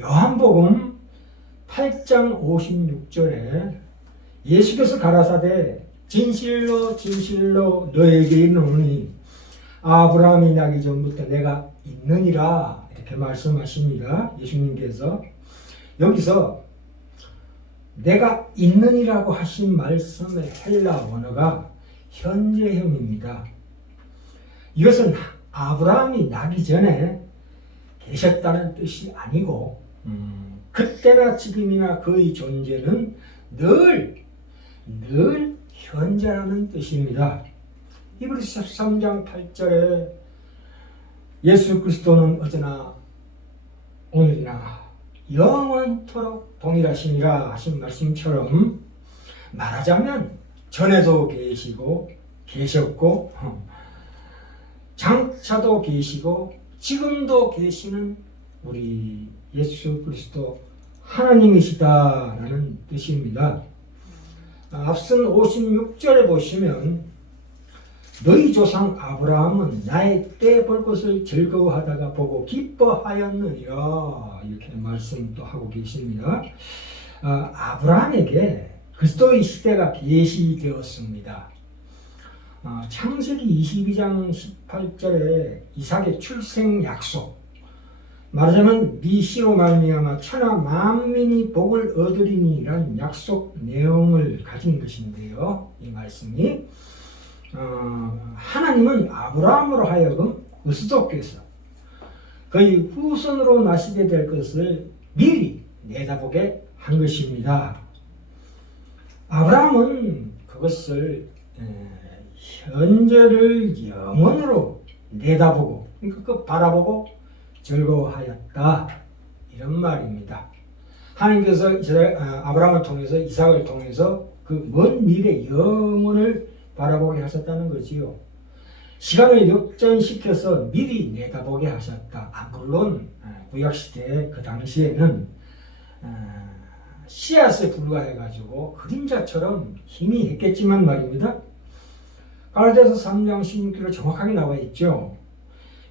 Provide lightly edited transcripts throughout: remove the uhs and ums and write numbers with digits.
요한복음 8장 56절에 예수께서 가라사대 진실로 진실로 너에게 이르노니 아브라함이 나기 전부터 내가 있느니라 이렇게 말씀하십니다. 예수님께서 여기서 내가 있느니라고 하신 말씀의 헬라 원어가 현재형입니다. 이것은 아브라함이 나기 전에 계셨다는 뜻이 아니고 그때나 지금이나 그의 존재는 늘 현재라는 뜻입니다. 히브리서 13장 8절에 예수 그리스도는 어제나 오늘이나 영원토록 동일하시니라 하신 말씀처럼 말하자면 전에도 계시고 계셨고 장차도 계시고 지금도 계시는 우리 예수 그리스도 하나님이시다라는 뜻입니다. 앞선 56절에 보시면 너희 조상 아브라함은 나의 때 볼 것을 즐거워하다가 보고 기뻐하였느니라 이렇게 말씀도 하고 계십니다. 아브라함에게 그리스도의 시대가 계시되었습니다. 창세기 22장 18절에 이삭의 출생 약속, 말하자면 네 씨로 말미암아 천하 만민이 복을 얻으리니라는 약속 내용을 가진 것인데요. 이 말씀이 하나님은 아브라함으로 하여금 그리스도께서 그의 후손으로 나시게 될 것을 미리 내다보게 한 것입니다. 아브라함은 그것을 현재를 영원으로 내다보고 그 바라보고 즐거워하였다 이런 말입니다. 하나님께서 아브라함을 통해서 이삭을 통해서 그 먼 미래 영원을 바라보게 하셨다는 거지요. 시간을 역전시켜서 미리 내다보게 하셨다. 물론 구약시대 그 당시에는 씨앗에 불과해가지고 그림자처럼 희미했겠지만 말입니다. 갈라디아서 3장 16절에 정확하게 나와 있죠.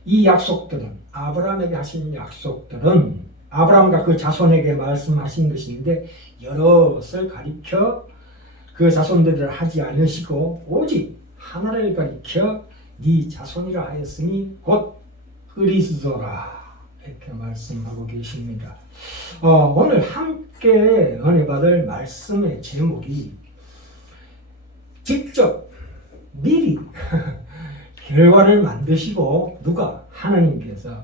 이 약속들은 아브라함에게 하신 약속들은 아브라함과 그 자손에게 말씀하신 것인데 여럿을 가리켜 그 자손들을 하지 않으시고 오직 하나를 가리켜 네 자손이라 하였으니 곧 그리스도라 이렇게 말씀하고 계십니다. 오늘 함께 은혜 받을 말씀의 제목이 직접 미리 결과를 만드시고 누가 하나님께서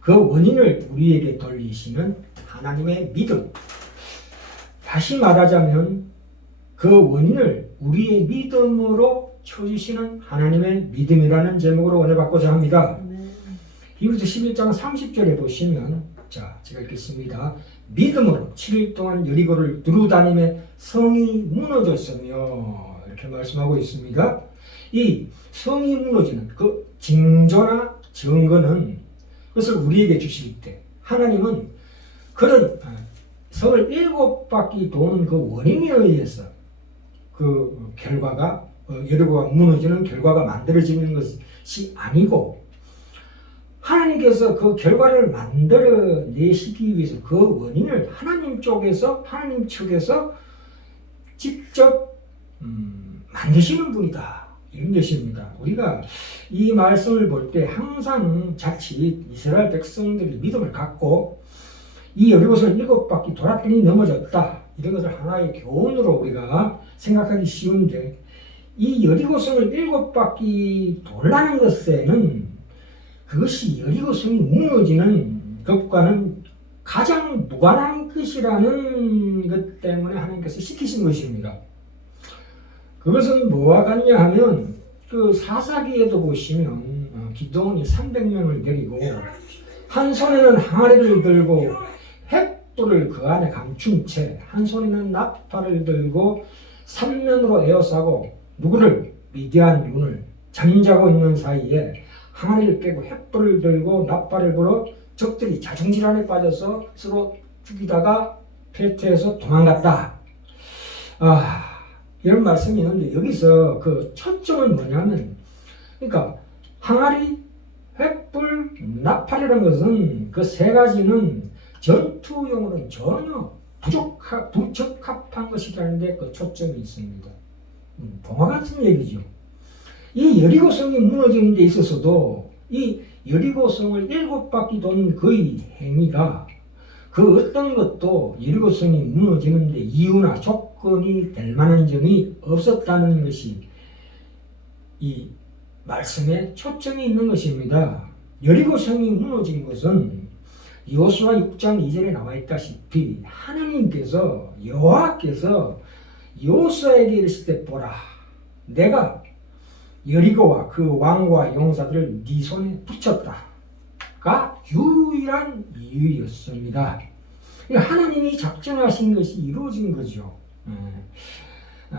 그 원인을 우리에게 돌리시는 하나님의 믿음, 다시 말하자면 그 원인을 우리의 믿음으로 쳐주시는 하나님의 믿음이라는 제목으로 은혜 받고자 합니다. 히브리서 11장 30절에 보시면 제가 읽겠습니다. 믿음으로 7일 동안 여리고를 두루다니며 성이 무너졌으며 이렇게 말씀하고 있습니다. 이 성이 무너지는 그 징조나 증거는 그것을 우리에게 주실 때 하나님은 그런 성을 7바퀴 도는 그 원인에 의해서 그 결과가 여리고가 무너지는 결과가 만들어지는 것이 아니고 하나님께서 그 결과를 만들어내시기 위해서 그 원인을 하나님 측에서 직접 만드시는 분이다. 이런 것입니다. 우리가 이 말씀을 볼 때 항상 자칫 이스라엘 백성들이 믿음을 갖고 이 여리고성을 7바퀴 돌았더니 넘어졌다. 이런 것을 하나의 교훈으로 우리가 생각하기 쉬운데 이 여리고성을 7바퀴 돌라는 것에는 그것이 여리고성이 무너지는 것과는 가장 무관한 것이라는 것 때문에 하나님께서 시키신 것입니다. 그것은 뭐와 같냐 하면 그 사사기에도 보시면 기드온이 300명을 데리고 한 손에는 항아리를 들고 횃불을 그 안에 감춘 채 한 손에는 나팔을 들고 삼면으로 에워싸고 누구를 미디안 윤을 잠자고 있는 사이에 항아리를 깨고 횃불을 들고 나팔을 불어 적들이 자중질환에 빠져서 서로 죽이다가 패퇴해서 도망갔다. 이런 말씀이 있는데 여기서 그 초점은 뭐냐면 그러니까 항아리, 횃불, 나팔이라는 것은 그 세 가지는 전투용으로는 전혀 부적합한 것이라는데 그 초점이 있습니다. 동화 같은 얘기죠. 이 여리고성이 무너지는 데 있어서도 이 여리고성을 7바퀴 돈 그의 행위가 그 어떤 것도 여리고성이 무너지는 데 이유나 조건이 될 만한 점이 없었다는 것이 이 말씀에 초점이 있는 것입니다. 여리고성이 무너진 것은 여호수아 6장 2절에 나와 있다시피 하나님께서 여호와께서 여호수아에게 이르실 때 보라 내가 여리고와 그 왕과 용사들을 네 손에 붙였다가 유일한 이유였습니다. 하나님이 작정하신 것이 이루어진 거죠.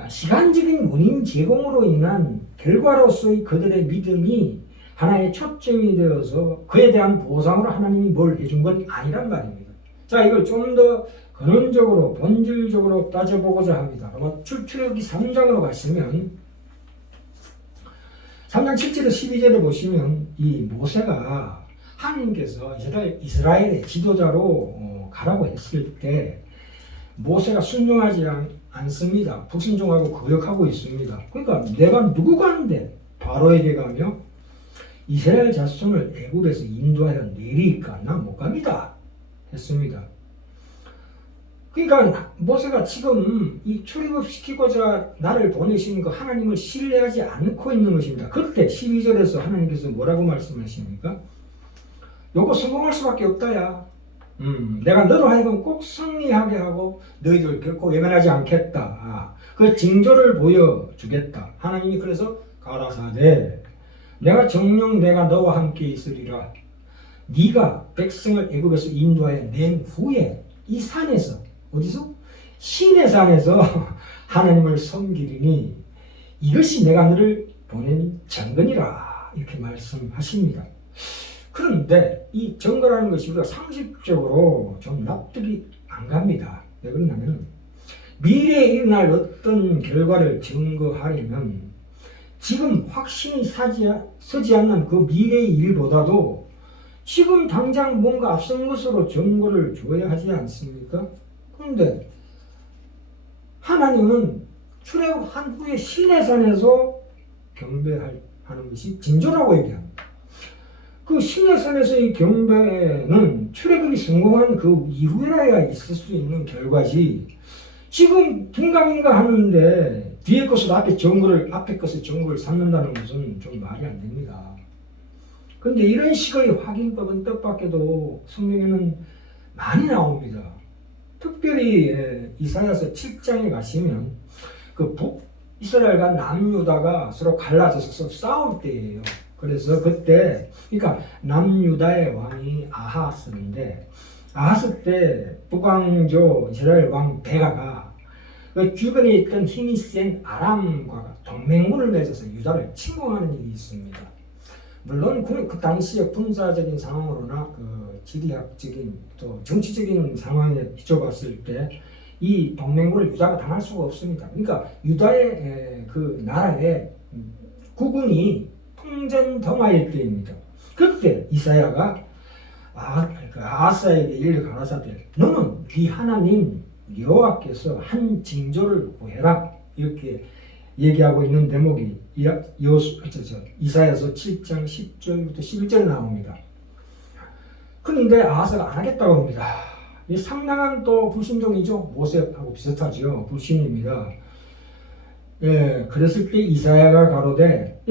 시간적인 원인 제공으로 인한 결과로서의 그들의 믿음이 하나의 초점이 되어서 그에 대한 보상으로 하나님이 뭘 해준 건 아니란 말입니다. 자, 이걸 좀 더 근원적으로 본질적으로 따져보고자 합니다. 출애굽기 3장으로 가시면 3장 7절에 12절에 보시면 이 모세가 하나님께서 이스라엘의 지도자로 가라고 했을 때 모세가 순종하지 않습니다. 불순종하고 거역하고 있습니다. 그러니까 내가 누구가 한데 바로에게 가며 이스라엘 자손을 애굽에서 인도하여 내리까 나 못 갑니다 했습니다. 그러니까 모세가 지금 이 출애굽시키고자 나를 보내신 그 하나님을 신뢰하지 않고 있는 것입니다. 그때 12절에서 하나님께서 뭐라고 말씀하십니까? 요거 성공할 수밖에 없다야. 내가 너로 하여금 꼭 승리하게 하고 너희들 결코 외면하지 않겠다. 그 징조를 보여주겠다. 하나님이 그래서 가라사대 내가 정녕 내가 너와 함께 있으리라. 네가 백성을 애굽에서 인도하여 낸 후에 이 산에서 어디서? 신의 산에서 하나님을 섬기리니 이것이 내가 너를 보낸 증거니라 이렇게 말씀하십니다. 그런데 이 증거라는 것이 우리가 상식적으로 좀 납득이 안 갑니다. 왜 그러냐면 미래에 일어날 어떤 결과를 증거하려면 지금 확신이 서지 않는 그 미래의 일보다도 지금 당장 뭔가 앞선 것으로 증거를 줘야 하지 않습니까? 그런데 하나님은 출애굽한 후에 시내산에서 경배하는 것이 징조라고 얘기합니다. 그 시내산에서의 경배는 출애굽이 성공한 그 이후에야 있을 수 있는 결과지 지금 긴가민가 하는데 뒤에 것을 앞에 것을 증거를 삼는다는 것은 좀 말이 안 됩니다. 그런데 이런 식의 확인법은 뜻밖에도 성경에는 많이 나옵니다. 특별히 이사야서 7장에 가시면 그 북이스라엘과 남유다가 서로 갈라져서 싸울 때예요. 그래서 그때 그러니까 남유다의 왕이 아하스인데 아하스 때 북왕조 이스라엘 왕 베가가 그 주변에 있던 힘이 센 아람과 동맹군을 맺어서 유다를 침공하는 일이 있습니다. 물론 그 당시의 군사적인 상황으로나 그 지리학적인 또 정치적인 상황에 비춰봤을 때 이 동맹군을 유다가 당할 수가 없습니다. 그러니까 유다의 그 나라의 국군이 풍전등화일 때입니다. 그때 이사야가 아하스에게 일러 가라사대 너는 네 하나님 여호와께서 한 징조를 구해라 이렇게 얘기하고 있는 대목이 이사야서 7장 10절부터 11절에 나옵니다. 그런데 아하스가 안 하겠다고 합니다. 이 상당한 또 불순종이죠. 모세하고 비슷하죠. 불신입니다. 예, 그랬을 때 이사야가 가로되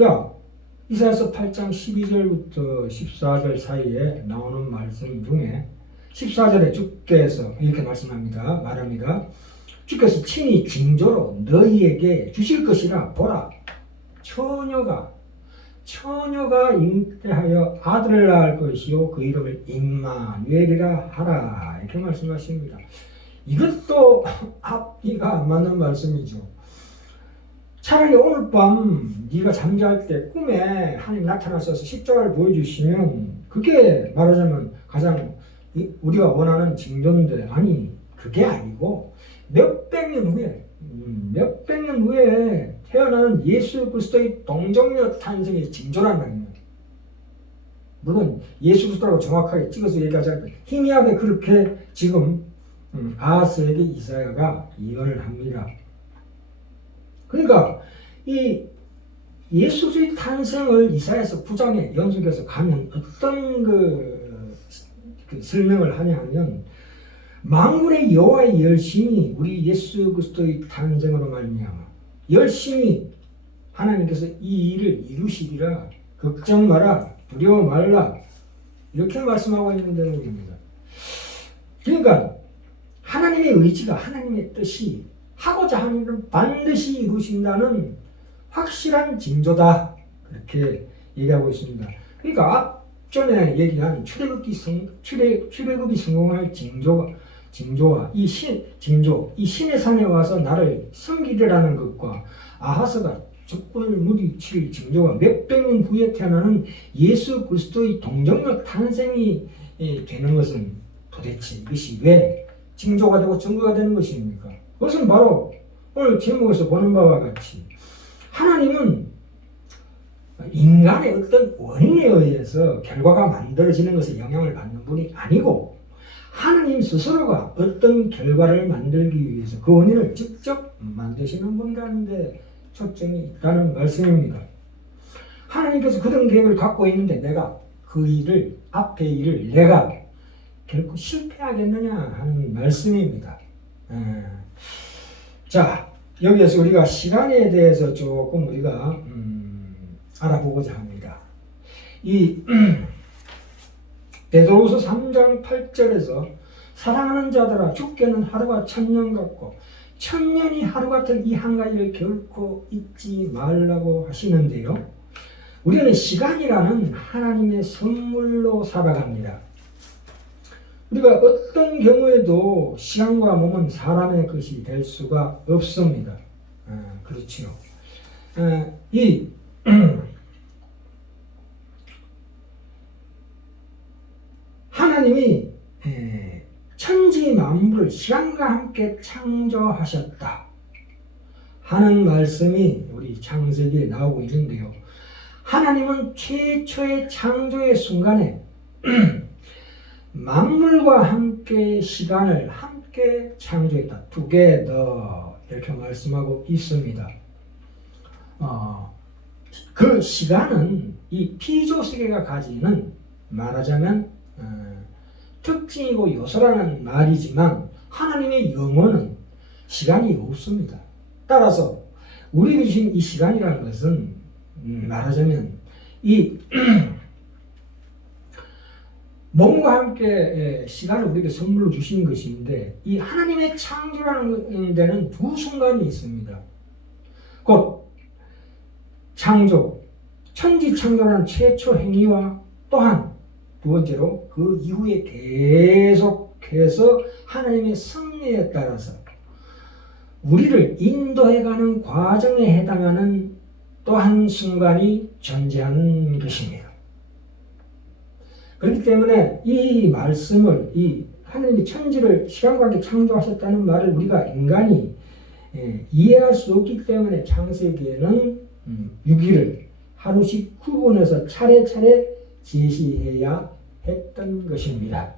이사야서 8장 12절부터 14절 사이에 나오는 말씀 중에 14절에 주께서 이렇게 말합니다. 주께서 친히 징조로 너희에게 주실 것이라 보라 처녀가 잉태하여 아들을 낳을 것이요 그 이름을 임마누엘이라 하라 이렇게 말씀하십니다. 이것도 앞뒤가 안 맞는 말씀이죠. 차라리 오늘 밤 네가 잠잘 때 꿈에 하나님 나타나셔서 십자가를 보여주시면 그게 말하자면 가장 우리가 원하는 징조인데 아니 그게 아니고 몇백 년 후에 태어나는 예수 그리스도의 동정녀 탄생의 징조란 말입니다. 물론 예수 그리스도라고 정확하게 찍어서 얘기하지 않고 희미하게 그렇게 지금 아하스에게 이사야가 예언을 합니다. 그러니까 이 예수의 탄생을 이사야서 9장에 연속해서 가면 어떤 그 설명을 하냐 하면 만군의 여호와의 열심히 우리 예수 그리스도의 탄생으로 말미암아 열심히 하나님께서 이 일을 이루시리라 걱정 마라 두려워 말라 이렇게 말씀하고 있는 내용입니다. 그러니까 하나님의 의지가 하나님의 뜻이 하고자 하는 일을 반드시 이루신다는 확실한 징조다 그렇게 얘기하고 있습니다. 그러니까 앞전에 얘기한 출애굽이 성공할 징조와 이 신의 산에 와서 나를 섬기리라는 것과 아하스가 족벌 무리칠 징조가 몇백 년 후에 태어나는 예수 그리스도의 동정력 탄생이 되는 것은 도대체 이것이 왜 징조가 되고 증거가 되는 것입니까? 그것은 바로 오늘 제목에서 보는 바와 같이 하나님은 인간의 어떤 원인에 의해서 결과가 만들어지는 것에 영향을 받는 분이 아니고 하나님 스스로가 어떤 결과를 만들기 위해서 그 원인을 직접 만드시는 분이라는 데 초점이 있다는 말씀입니다. 하나님께서 그런 계획을 갖고 있는데 내가 그 일을 앞의 일을 내가 결코 실패하겠느냐 하는 말씀입니다. 자, 여기에서 우리가 시간에 대해서 조금 우리가 알아보고자 합니다. 이 베드로후서 3장 8절에서 사랑하는 자들아 죽게는 하루가 1000년 같고 1000년이 하루 같은 이 한 가지를 결코 잊지 말라고 하시는데요. 우리는 시간이라는 하나님의 선물로 살아갑니다. 우리가 어떤 경우에도 시간과 몸은 사람의 것이 될 수가 없습니다. 그렇지요. 이 하나님이 천지 만물을 시간과 함께 창조하셨다 하는 말씀이 우리 창세기에 나오고 있는데요. 하나님은 최초의 창조의 순간에 만물과 함께 시간을 함께 창조했다. together 이렇게 말씀하고 있습니다. 그 시간은 이 피조세계가 가지는 말하자면 특징이고 요소라는 말이지만 하나님의 영혼은 시간이 없습니다. 따라서 우리에게 주신 이 시간이라는 것은 말하자면 이 몸과 함께 시간을 우리에게 선물로 주신 것인데 이 하나님의 창조라는 데는 두 순간이 있습니다. 곧 창조, 천지 창조라는 최초 행위와 또한 두 번째로 그 이후에 계속해서 하나님의 섭리에 따라서 우리를 인도해가는 과정에 해당하는 또 한 순간이 존재하는 것입니다. 그렇기 때문에 이 말씀을 이 하나님이 천지를 시간과 함께 창조하셨다는 말을 우리가 인간이 이해할 수 없기 때문에 창세기에는 6일을 하루씩 구분해서 차례차례 제시해야 했던 것입니다.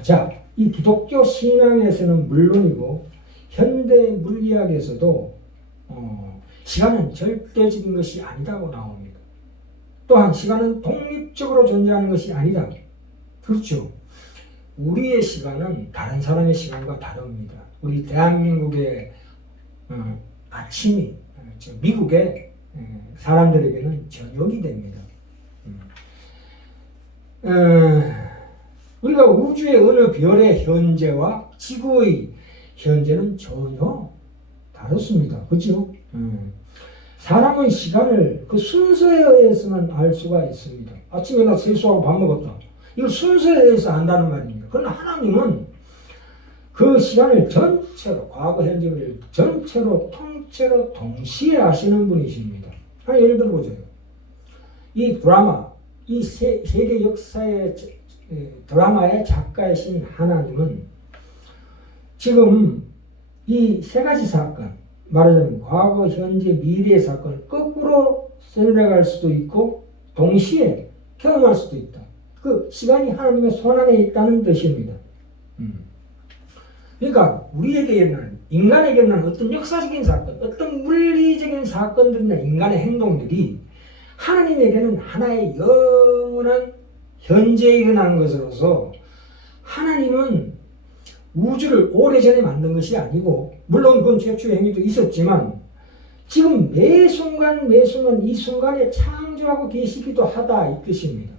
자, 이 기독교 신앙에서는 물론이고 현대 물리학에서도 시간은 절대적인 것이 아니다고 나옵니다. 또한 시간은 독립적으로 존재하는 것이 아니다. 그렇죠. 우리의 시간은 다른 사람의 시간과 다릅니다. 우리 대한민국의 아침이 미국의 사람들에게는 저녁이 됩니다. 우리가 우주의 어느 별의 현재와 지구의 현재는 전혀 다릅니다. 그렇죠? 사람은 시간을 그 순서에 의해서만 알 수가 있습니다. 아침에 나 세수하고 밥 먹었다. 이거 순서에 의해서 안다는 말입니다. 그러나 하나님은 그 시간을 전체로 과거, 현재, 미래를 전체로 통째로 동시에 아시는 분이십니다. 예를 들어보세요. 이 드라마, 이 세계 역사의 드라마의 작가이신 하나님은 지금 이 세 가지 사건, 말하자면 과거, 현재, 미래의 사건을 거꾸로 써내갈 수도 있고 동시에 경험할 수도 있다. 그 시간이 하나님의 손안에 있다는 뜻입니다. 그러니까 우리에게는, 인간에게는 어떤 역사적인 사건, 어떤 물리적인 사건들이나 인간의 행동들이 하나님에게는 하나의 영원한 현재에 일어나는 것으로서, 하나님은 우주를 오래전에 만든 것이 아니고, 물론 그건 최초의 행위도 있었지만 지금 매 순간 매 순간 이 순간에 창조하고 계시기도 하다, 이 뜻입니다.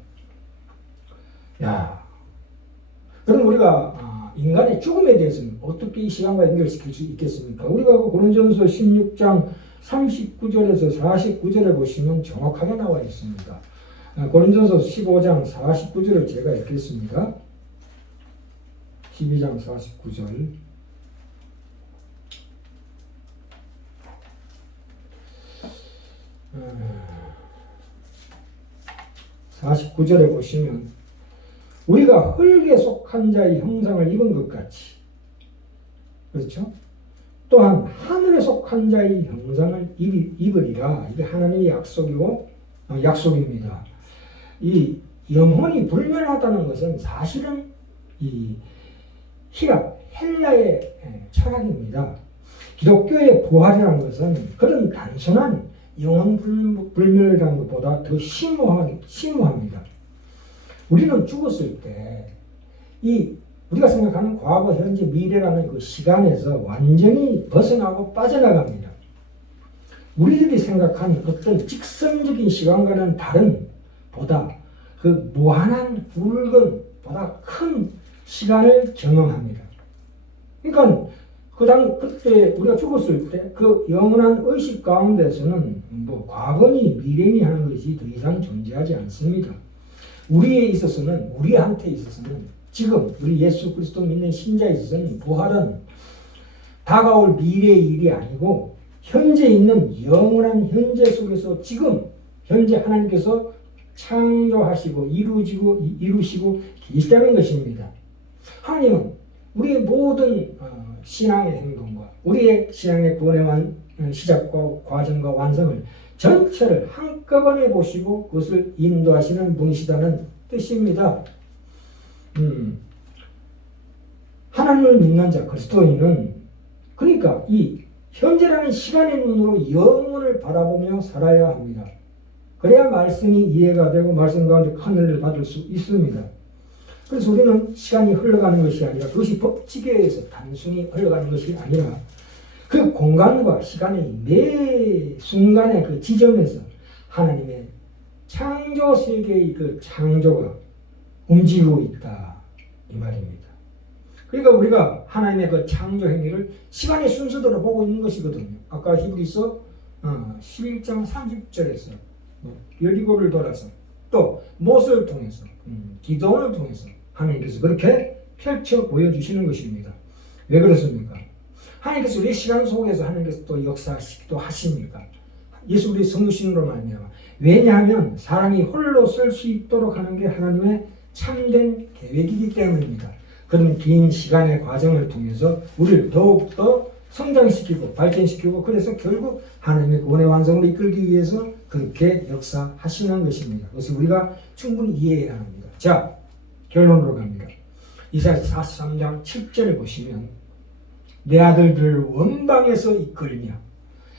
야, 그럼 우리가 인간의 죽음에 대해서는 어떻게 이 시간과 연결시킬 수 있겠습니까? 우리가 그 고린도전서 16장 39절에서 49절에 보시면 정확하게 나와 있습니다. 고린도전서 15장 49절을 제가 읽겠습니다. 12장 49절. 49절에 보시면 우리가 흙에 속한 자의 형상을 입은 것 같이, 그렇죠? 또한 하늘에 속한 자의 형상을 입으리라. 이게 하나님의 약속입니다. 이 영혼이 불멸하다는 것은 사실은 이 히랍, 헬라의 철학입니다. 기독교의 부활이라는 것은 그런 단순한 영혼 불멸이라는 것보다 더 심오합니다. 우리는 죽었을 때 우리가 생각하는 과거, 현재, 미래라는 그 시간에서 완전히 벗어나고 빠져나갑니다. 우리들이 생각하는 어떤 직선적인 시간과는 다른, 보다 그 무한한 굵은, 보다 큰 시간을 경험합니다. 그러니까 그때 우리가 죽었을 때 그 영원한 의식 가운데서는 뭐 과거니 미래니 하는 것이 더 이상 존재하지 않습니다. 우리한테 있어서는, 지금 우리 예수 그리스도 믿는 신자에 있어서는 부활은 다가올 미래의 일이 아니고 현재 있는 영원한 현재 속에서 지금 현재 하나님께서 창조하시고 이루시고 계시다는 것입니다. 하나님은 우리의 모든 신앙의 행동과 우리의 신앙의 구원의 시작과 과정과 완성을 전체를 한꺼번에 보시고 그것을 인도하시는 분이시다는 뜻입니다. 하나님을 믿는 자, 그리스도인은 그러니까 이 현재라는 시간의 눈으로 영혼을 바라보며 살아야 합니다. 그래야 말씀이 이해가 되고 말씀 가운데 큰 은혜를 받을 수 있습니다. 그래서 우리는 시간이 흘러가는 것이 아니라, 그것이 법칙에 의해서 단순히 흘러가는 것이 아니라 그 공간과 시간의 매 순간의 그 지점에서 하나님의 창조 세계의 그 창조가 움직이고 있다, 이 말입니다. 그러니까 우리가 하나님의 그 창조 행위를 시간의 순서대로 보고 있는 것이거든요. 아까 히브리서 11장 30절에서 여리고를 돌아서 또 모세를 통해서 기도원을 통해서 하나님께서 그렇게 펼쳐 보여주시는 것입니다. 왜 그렇습니까? 하나님께서 우리 시간 속에서 하나님께서 또 역사하시기도 하십니까? 예수 그리스도의 성육신으로 말미암아. 왜냐하면 사람이 홀로 설 수 있도록 하는 게 하나님의 참된 계획이기 때문입니다. 그런 긴 시간의 과정을 통해서 우리를 더욱더 성장시키고 발전시키고, 그래서 결국 하나님의 구원의 완성을 이끌기 위해서 그렇게 역사하시는 것입니다. 그것을 우리가 충분히 이해해야 합니다. 자, 결론으로 갑니다. 이사야서 43장 7절을 보시면 내 아들들을 원방에서 이끌며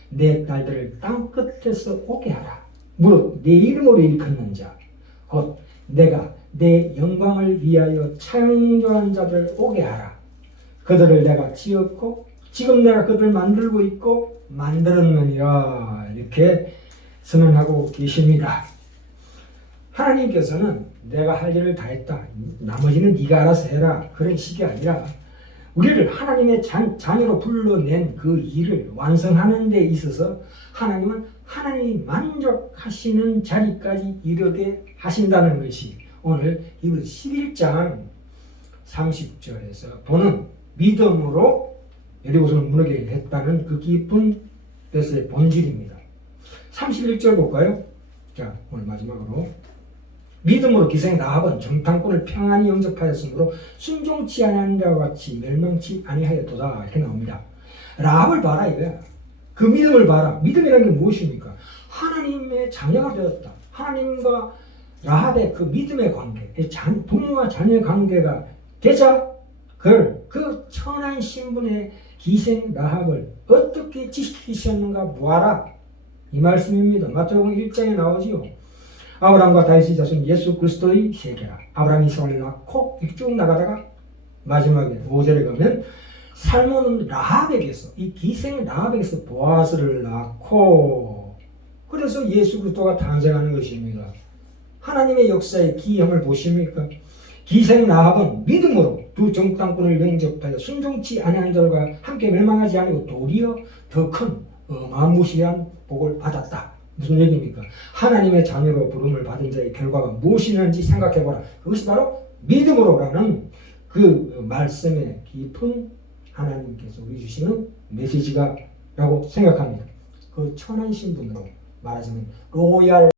내 딸들을 땅끝에서 오게 하라. 무릇 내 이름으로 일컫는 자, 곧 내가 내 영광을 위하여 창조한 자들을 오게 하라. 그들을 내가 지었고 지금 내가 그들을 만들고 있고 만들었느니라. 이렇게 선언하고 계십니다. 하나님께서는 내가 할 일을 다 했다, 나머지는 네가 알아서 해라, 그런 식이 아니라 우리를 하나님의 자녀로 불러낸 그 일을 완성하는 데 있어서 하나님은 하나님이 만족하시는 자리까지 이르게 하신다는 것이 오늘 이번 11장 30절에서 보는 믿음으로 여리고성을 무너지게 했다는 그 깊은 뜻의 본질입니다. 31절 볼까요? 자, 오늘 마지막으로 믿음으로 기생 라합은 정탐꾼을 평안히 영접하였으므로 순종치 아니한 자와 같이 멸망치 아니하였도다, 이렇게 나옵니다. 라합을 봐라 이거야. 그 믿음을 봐라. 믿음이라는 게 무엇입니까? 하나님의 자녀가 되었다. 하나님과 라합의 그 믿음의 관계, 부모와 자녀의 관계가 되자 그 천한 신분의 기생 라합을 어떻게 지키셨는가 보아라, 이 말씀입니다. 마태복음 1장에 나오지요. 아브라함과 다윗의 자손 예수 그리스도의 세계라. 아브라함이 이삭을 낳고 쭉 나가다가 마지막에 5절에 가면 살몬은 라합에게서, 이 기생 라합에게서 보아스를 낳고, 그래서 예수 그리스도가 탄생하는 것입니다. 하나님의 역사의 기염을 보십니까? 기생 라합은 믿음으로 두 정탐꾼을 영접하여 순종치 아니한 자들과 함께 멸망하지 아니고 도리어 더 큰 어마무시한 복을 받았다. 무슨 얘기입니까? 하나님의 자녀로 부름을 받은 자의 결과가 무엇이는지 생각해보라. 그것이 바로 믿음으로라는 그 말씀의 깊은 하나님께서 우리 주시는 메시지가 라고 생각합니다. 그 천한 신분으로 말하자면 로얄